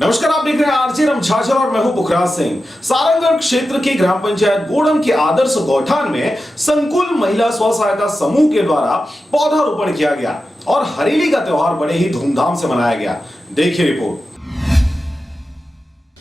नमस्कार, आप देख रहे हैं आरजे रमझाझर और मैं हूं पुखराज सिंह। सारंगगढ़ क्षेत्र की ग्राम पंचायत गोड़म के आदर्श गौठान में संकुल महिला स्व सहायता समूह के द्वारा पौधारोपण किया गया और हरेली का त्योहार बड़े ही धूमधाम से मनाया गया। देखिए रिपोर्ट।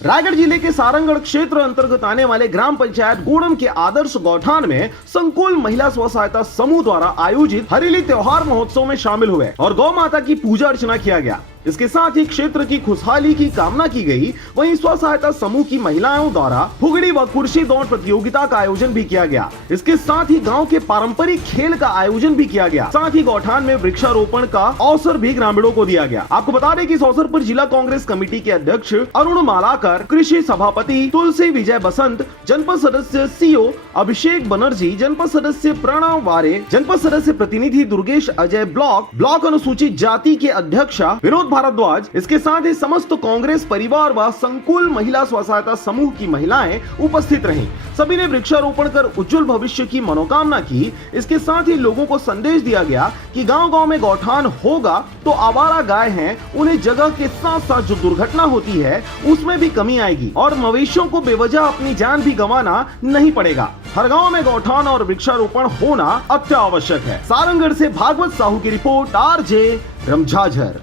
रायगढ़ जिले के सारंगगढ़ क्षेत्र अंतर्गत आने वाले ग्राम पंचायत गोड़म के आदर्श गौठान में संकुल महिला स्व सहायता समूह द्वारा आयोजित हरेली त्योहार महोत्सव में शामिल हुए और गौ माता की पूजा अर्चना किया गया। इसके साथ ही क्षेत्र की खुशहाली की कामना की गई। वहीं स्व सहायता समूह की महिलाओं द्वारा फुगड़ी व कुर्सी दौड़ प्रतियोगिता का आयोजन भी किया गया। इसके साथ ही गांव के पारंपरिक खेल का आयोजन भी किया गया। साथ ही गौठान में वृक्षारोपण का अवसर भी ग्रामीणों को दिया गया। आपको बता दें कि इस अवसर पर जिला कांग्रेस कमेटी के अध्यक्ष अरुण मालाकर, कृषि सभापति तुलसी विजय बसंत, जनपद सदस्य सीओ अभिषेक बनर्जी, जनपद सदस्य प्रणव वारे, जनपद सदस्य प्रतिनिधि दुर्गेश अजय, ब्लॉक अनुसूचित जाति के अध्यक्षा विनोद भारद्वाज, इसके साथ ही समस्त कांग्रेस परिवार व संकुल महिला स्व सहायता समूह की महिलाएं उपस्थित रहीं। सभी ने वृक्षारोपण कर उज्जवल भविष्य की मनोकामना की। इसके साथ ही लोगों को संदेश दिया गया कि गांव-गांव में गौठान होगा तो आवारा गाय हैं, उन्हें जगह के साथ साथ जो दुर्घटना होती है उसमें भी कमी आएगी और मवेशियों को बेवजह अपनी जान भी गंवाना नहीं पड़ेगा। हर गांव में गौठान और वृक्षारोपण होना अत्यावश्यक है। सारंगगढ़ से भागवत साहू की रिपोर्ट, आरजे रमझाझर।